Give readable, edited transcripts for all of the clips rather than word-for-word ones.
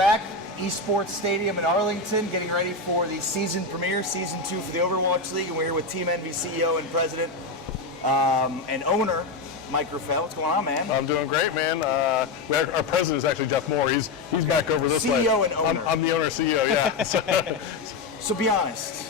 back. Esports Stadium in Arlington, getting ready for the season premiere, Season 2 for the Overwatch League, and we're here with Team Envy CEO and President and owner, Mike Rufail. What's going on, man? I'm doing great, man. Our president is actually Jeff Moore. He's back over this way. CEO and owner. I'm the owner, CEO, yeah. So be honest,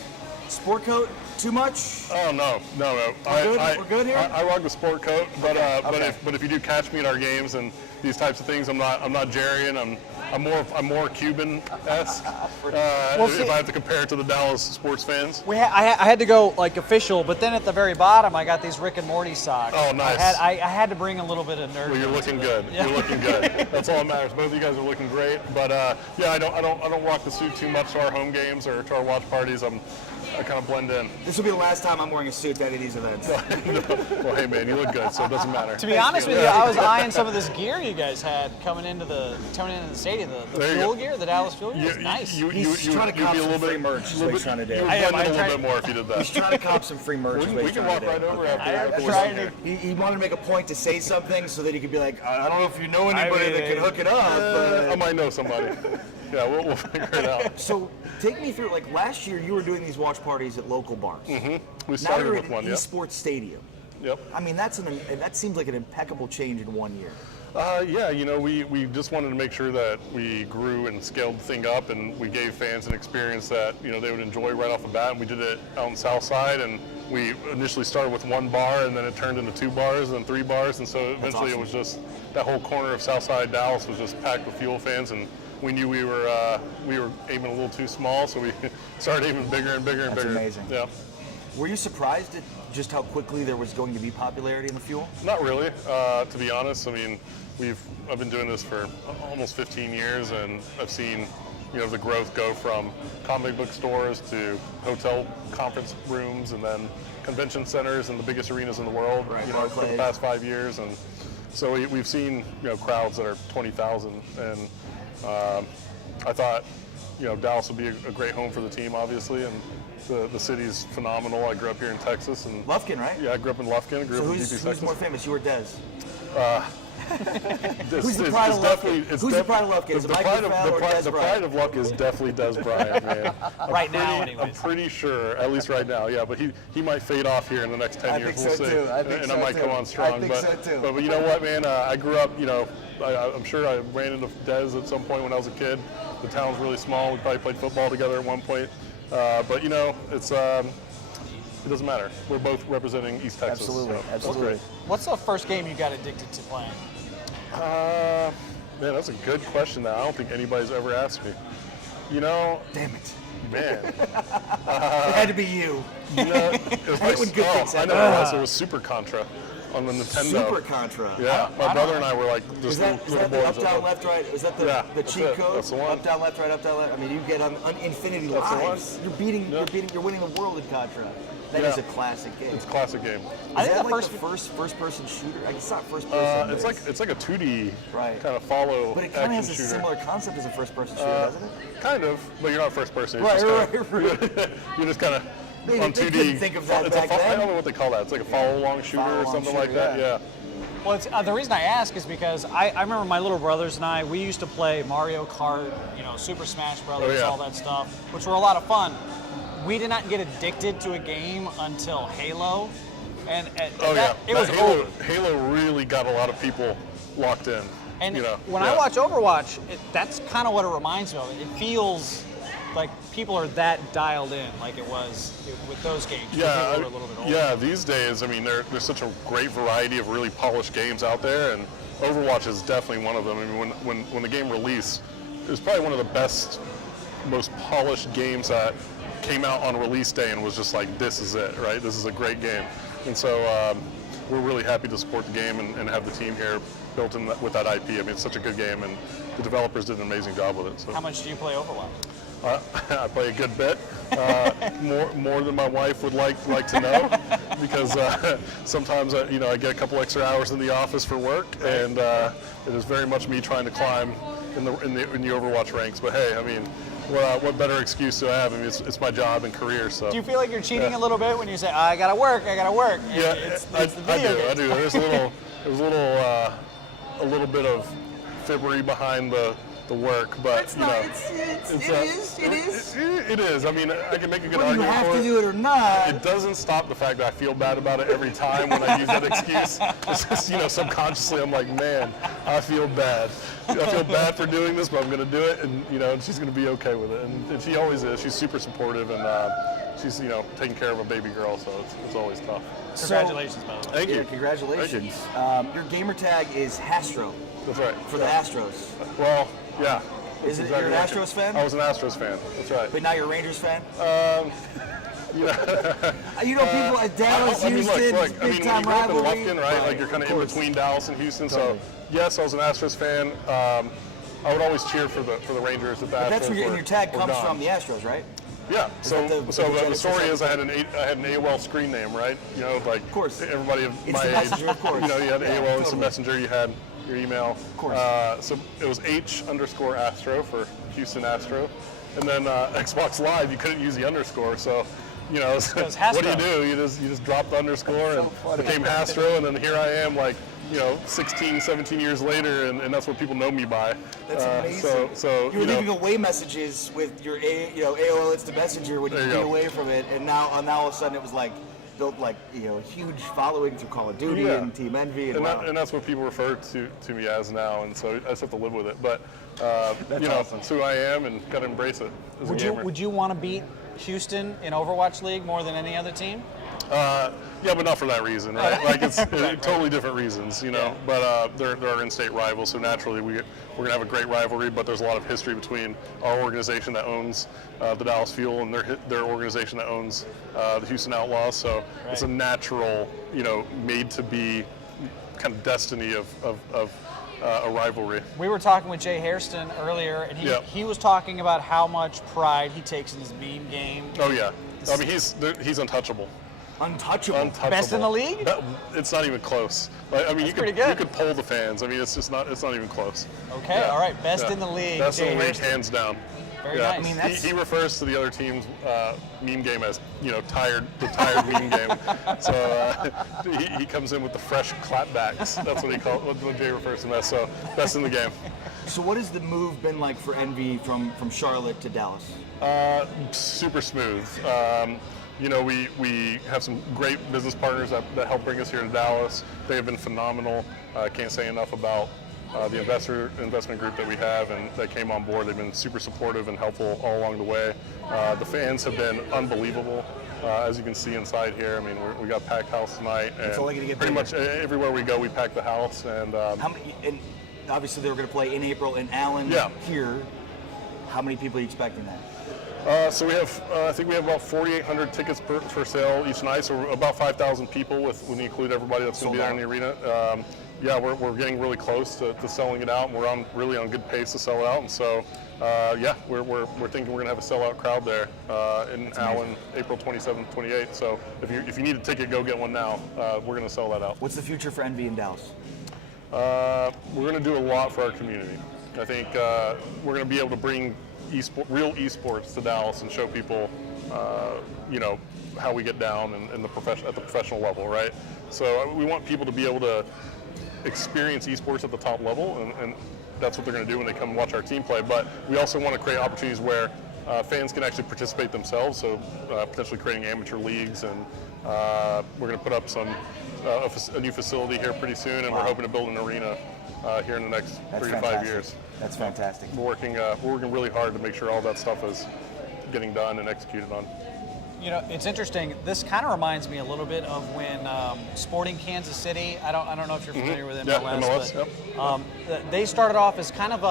sport coat, too much? Oh no. We're good here? I rock the sport coat, but Okay. but if you do catch me at our games and these types of things, I'm not Jerry, and I'm more Cuban-esque. If I have to compare it to the Dallas sports fans. I had to go like official, but then at the very bottom, I got these Rick and Morty socks. Oh, nice. I had to bring a little bit of nerd. Well, you're looking good. Yeah. You're looking good. That's all that matters. Both of you guys are looking great. But yeah, I don't rock the suit too much to our home games or to our watch parties. I kind of blend in. This will be the last time I'm wearing a suit to any of these events. Well, hey man, you look good, so it doesn't matter. To be honest with you, I was eyeing some of this gear you guys had coming into the stadium. The fuel gear, the Dallas fuel gear, was nice. He's trying to cop some free merch. Is what he's trying to do. You would blend in a little bit more if you did that. He's trying to cop some free merch. We can walk right over after He wanted to make a point to say something so that he could be like, I don't know if you know anybody that can hook it up. But I might know somebody. Yeah, we'll figure it out. So take me through, like last year you were doing these watch parties at local bars. Mm-hmm. We Now started you're with at one, an yeah. esports stadium. Yep. I mean, that seems like an impeccable change in 1 year. Yeah, we just wanted to make sure that we grew and scaled the thing up, and we gave fans an experience that they would enjoy right off the bat. And we did it out in Southside, and we initially started with one bar, and then it turned into 2 bars, and then 3 bars, and so eventually awesome. It was just that whole corner of Southside Dallas was just packed with Fuel fans, and we knew we were aiming a little too small, so we started aiming bigger and bigger and That's bigger. amazing. Yeah. Were you surprised at just how quickly there was going to be popularity in the fuel? Not really, to be honest. I mean, I've been doing this for almost 15 years, and I've seen the growth go from comic book stores to hotel conference rooms, and then convention centers and the biggest arenas in the world. Right, For the past 5 years, and so we've seen crowds that are 20,000, and I thought Dallas would be a great home for the team, obviously, and the city's phenomenal. I grew up here in Texas, and Lufkin, right? yeah, I grew up in Lufkin. Grew So up in who's Texas. more famous, you or Des? Who's the pride of Lufkin? Who's the pride of Lufkin? Is it Mike Rufail or Des The Bryant? pride of Luck is definitely Des Bryant, man. Now, I'm anyways. pretty sure, at least right now, yeah. But he might fade off here in the next 10 I years. think We'll so see. too. I think and so I might too. come on strong. I think but, so too. But you know what, man? I grew up. I'm sure I ran into Des at some point when I was a kid. The town's really small. We probably played football together at one point. But it's. It doesn't matter. We're both representing East Texas. Absolutely, so absolutely. That's What's the first game you got addicted to playing? great. Man, that's a good question that I don't think anybody's ever asked me. Damn it. Man. It had to be you. It was hate when good things I happen. know it was. It was Super Contra on the Nintendo. Super Contra. Yeah, my brother and I were like Is just that little the boys. up, down, left, right? Is that the that's cheat it. code? That's the one. Up, down, left, right, up, down, left. I mean, you get on infinity That's the lives. one. You're winning the world in Contra. That is a classic game. It's a classic game. I Is think that the like first person shooter? I guess it's not first person. but It's like a 2D Right. kind of follow But it kind of action has a shooter. similar concept as a first person shooter, doesn't it? Kind of, but you're not first person. Right, You're right. You're just kind of They on couldn't 2D. think of that It's back I then. don't know what they call that. It's like a follow-along shooter or Follow-along something shooter, like that. yeah. Yeah. Well, it's, the reason I ask is because I remember my little brothers and I, we used to play Mario Kart, Super Smash Brothers, yeah. all that stuff, which were a lot of fun. We did not get addicted to a game until Halo, and it was over. Halo really got a lot of people locked in. And when I watch Overwatch, that's kind of what it reminds me of. It feels like people are that dialed in, like it was with those games. Yeah, People were a little bit older. yeah. These days, I mean, there's such a great variety of really polished games out there, and Overwatch is definitely one of them. I mean, when the game released, it was probably one of the best, most polished games that came out on release day, and was just like, this is it, right? This is a great game, and so we're really happy to support the game and have the team here built in with that IP. I mean, it's such a good game, and the developers did an amazing job with it. So. How much do you play Overwatch? I play a good bit, more than my wife would like to know, because sometimes I get a couple extra hours in the office for work, and it is very much me trying to climb in the Overwatch ranks. But hey, I mean, what better excuse do I have? I mean, it's my job and career. So. Do you feel like you're cheating a little bit when you say, I gotta work? Yeah, it's the I video games. do. There's a little bit of fibbery behind the the work, but It's you not. know, It is. It is. I mean, I can make a good Whether you argument have for to it. do it or not. It doesn't stop the fact that I feel bad about it every time when I use that excuse. It's just, subconsciously I'm like, man, I feel bad. I feel bad for doing this, but I'm going to do it, and and she's going to be okay with it, and she always is. She's super supportive, and she's taking care of a baby girl, so it's always tough. Congratulations, by the way. Thank you. Congratulations. Your gamer tag is Hastro That's right. for the Astros. Well, yeah. Is it? Exactly You're an right. Astros fan? I was an Astros fan. That's right. But now you're a Rangers fan? Yeah. People at Dallas, Houston, look, big when time you grew up in rivalry. Lufkin, right? Like you're kind of in between Dallas and Houston. Totally. So yes, I was an Astros fan. I would always cheer for the Rangers if the Astros That's where your tag were comes gone. from, the Astros, right? Yeah. So that the the genesis story of is I had an AOL screen name, right? Like Of course. everybody of Instant my age. Messenger, of course. You had Yeah, AOL Instant totally. Messenger. You had your email. Of course. So it was H_Astro for Houston Astro, and then Xbox Live you couldn't use the underscore, so. What do? You just drop the underscore and became Astro, and then here I am, 16, 17 years later, and that's what people know me by. That's amazing. So you were leaving away messages with your AOL Instant Messenger when you There you get go. away from it, and now all of a sudden it was built a huge following through Call of Duty Yeah. and Team Envy, and and that's what people refer to me as now, and so I just have to live with it. But awesome. it's who I am, and got to embrace it as a gamer. Would you want to beat Houston in Overwatch League more than any other team? Yeah, but not for that reason, right? It's totally different reasons, Yeah. But they're our in-state rivals, so naturally we're gonna have a great rivalry. But there's a lot of history between our organization that owns the Dallas Fuel and their organization that owns the Houston Outlaws. So it's a natural, made to be kind of destiny of a rivalry. We were talking with Jay Hairston earlier, and Yeah. he was talking about how much pride he takes in his meme game. Oh yeah, I mean he's untouchable. untouchable. Best in the league? It's not even close. You pretty good. could poll the fans. I mean, it's not even close. Okay, all right, best in the league. Best Jay in the league, Hairston. hands down. Very Yeah. nice. I mean, that's- He refers to the other team's meme game as the tired meme game. So he comes in with the fresh clapbacks. That's what Jay refers to them as. So best in the game. So what has the move been like for Envy from Charlotte to Dallas? Super smooth. We have some great business partners that help bring us here to Dallas. They have been phenomenal. I can't say enough about the investment group that we have and that came on board. They've been super supportive and helpful all along the way. The fans have been unbelievable. As you can see inside here, I mean, we got a packed house tonight, and only gonna get pretty bigger. much everywhere we go, we pack the house. And How many? And obviously they were going to play in April in Allen Yeah. here. How many people are you expecting that? So we have, I think we have about 4,800 tickets for sale each night. So about 5,000 people when you include everybody that's going to be there in the arena. We're getting really close to selling it out, and we're really on good pace to sell it out. And so, we're thinking we're going to have a sellout crowd there in Allen, April 27th, 28th. So if you need a ticket, go get one now. We're going to sell that out. What's the future for Envy in Dallas? We're going to do a lot for our community. I think we're going to be able to bring real esports to Dallas and show people, how we get down at the professional level, right? So we want people to be able to experience esports at the top level, and that's what they're going to do when they come watch our team play. But we also want to create opportunities where fans can actually participate themselves, so potentially creating amateur leagues, and we're going to put up a new facility here pretty soon, and we're hoping to build an arena here in the next 3 to 5 years. That's fantastic. We're working really hard to make sure all that stuff is getting done and executed on. It's interesting. This kind of reminds me a little bit of when Sporting Kansas City. I don't know if you're familiar with MLS, but they started off as they kind of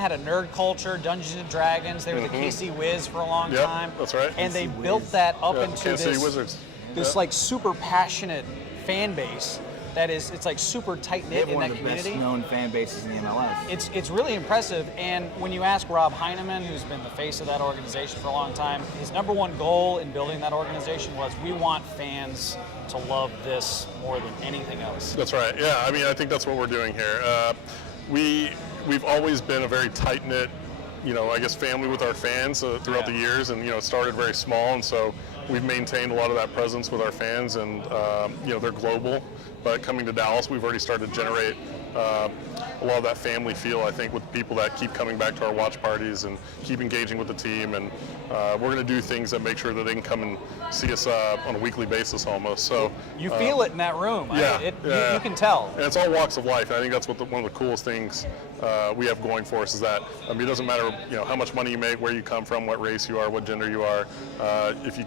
had a nerd culture, Dungeons and Dragons. They were the KC Wiz for a long time. That's right. And they built that up into Kansas City Wizards. this super passionate fan base that it's super tight They knit have in one that of the community. best known fan bases in the MLS. It's really impressive, and when you ask Rob Heineman, who's been the face of that organization for a long time, his number one goal in building that organization was we want fans to love this more than anything else. That's right. Yeah, I mean, I think that's what we're doing here. We've always been a very tight-knit, family with our fans throughout the years, and it started very small, and so we've maintained a lot of that presence with our fans, and they're global. But coming to Dallas, we've already started to generate a lot of that family feel, I think, with people that keep coming back to our watch parties and keep engaging with the team. And we're going to do things that make sure that they can come and see us on a weekly basis almost. So you feel it in that room. Yeah, You can tell. And it's all walks of life. And I think that's what one of the coolest things we have going for us is that it doesn't matter how much money you make, where you come from, what race you are, what gender you are. If you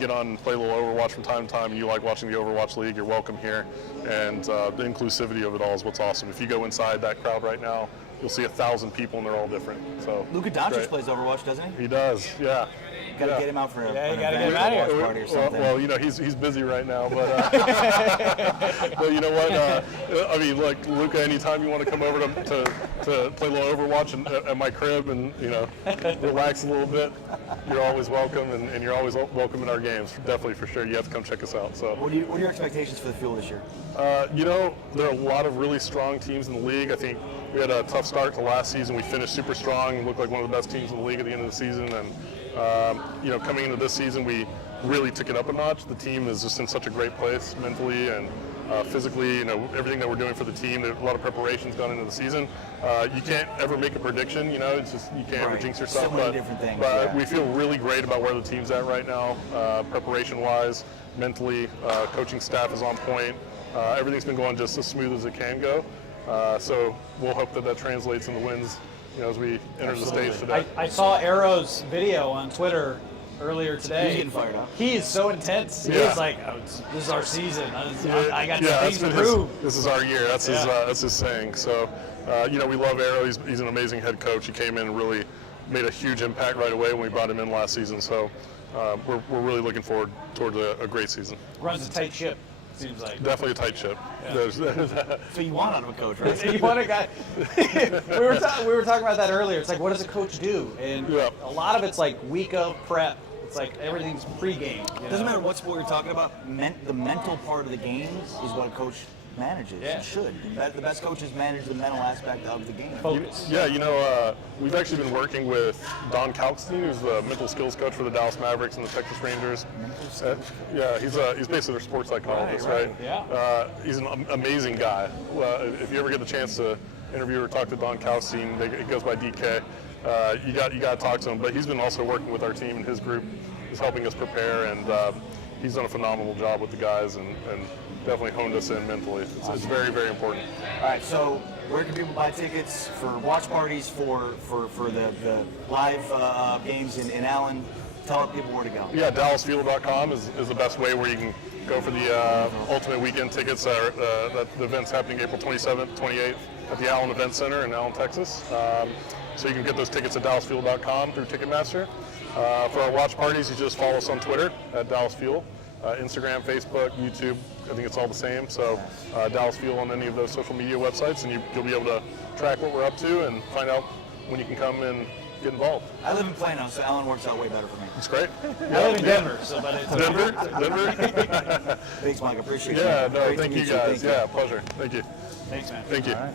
get on and play a little Overwatch from time to time and you like watching the Overwatch League, you're welcome here. And the inclusivity of it all is what's awesome. If you go inside that crowd right now, you'll see 1,000 people and they're all different. So Luka Doncic plays Overwatch, doesn't he? He does, yeah. Got to get him out for you gotta get him out of here. Party or something. Well, he's busy right now, but but you know what? I mean, look, Luka, anytime you want to come over to play a little Overwatch at my crib and relax a little bit, you're always welcome, and you're always welcome in our games. Definitely, for sure. You have to come check us out. So, what are your expectations for the field this year? There are a lot of really strong teams in the league. I think we had a tough start to last season. We finished super strong and looked like one of the best teams in the league at the end of the season. And coming into this season, we really took it up a notch. The team is just in such a great place mentally and physically. Everything that we're doing for the team. There's a lot of preparation's gone into the season. You can't ever make a prediction. It's just you can't ever jinx yourself. So many different things. But we feel really great about where the team's at right now, preparation-wise, mentally. Coaching staff is on point. Everything's been going just as smooth as it can go. So we'll hope that translates into wins, as we enter the stage today. I saw Arrow's video on Twitter earlier today. He's getting fired up. He is so intense. He is like, this is our season. I got things to that's prove. This is our year. That's his saying. So, we love Arrow. He's an amazing head coach. He came in and really made a huge impact right away when we brought him in last season. So we're really looking forward towards a great season. Runs a tight ship. Seems like definitely a tight ship. Yeah. So you want out of a coach, right? You want a guy. we were talking about that earlier. It's like, what does a coach do? And a lot of it's like week of prep. It's like everything's pregame. Doesn't matter what sport you're talking about. The mental part of the game is what a coach manages. Yeah. It should. The best coaches manage the mental aspect of the game. Focus. We've actually been working with Don Kalkstein, who's the mental skills coach for the Dallas Mavericks and the Texas Rangers. He's basically their sports psychologist, right? Yeah. He's an amazing guy. If you ever get the chance to interview or talk to Don Kalkstein, it goes by DK. You got to talk to him. But he's been also working with our team, and his group is helping us prepare, and he's done a phenomenal job with the guys and definitely honed us in mentally. It's very, very important. All right, so where can people buy tickets for watch parties, for the live games in Allen? Tell people where to go. Yeah, DallasFuel.com is the best way where you can go for the Ultimate Weekend tickets. The event's happening April 27th, 28th at the Allen Event Center in Allen, Texas. So you can get those tickets at DallasFuel.com through Ticketmaster. For our watch parties, you just follow us on Twitter at DallasFuel. Instagram, Facebook, YouTube, I think it's all the same. So Dallas Fuel on any of those social media websites, and you'll be able to track what we're up to and find out when you can come and get involved. I live in Plano, so Allen works out way better for me. It's great. I live in Denver, so but it's Denver. Thanks, Mike. I appreciate it. Yeah, no, thank you guys. Yeah, pleasure. Thank you. Thanks, man. Thank you. All right.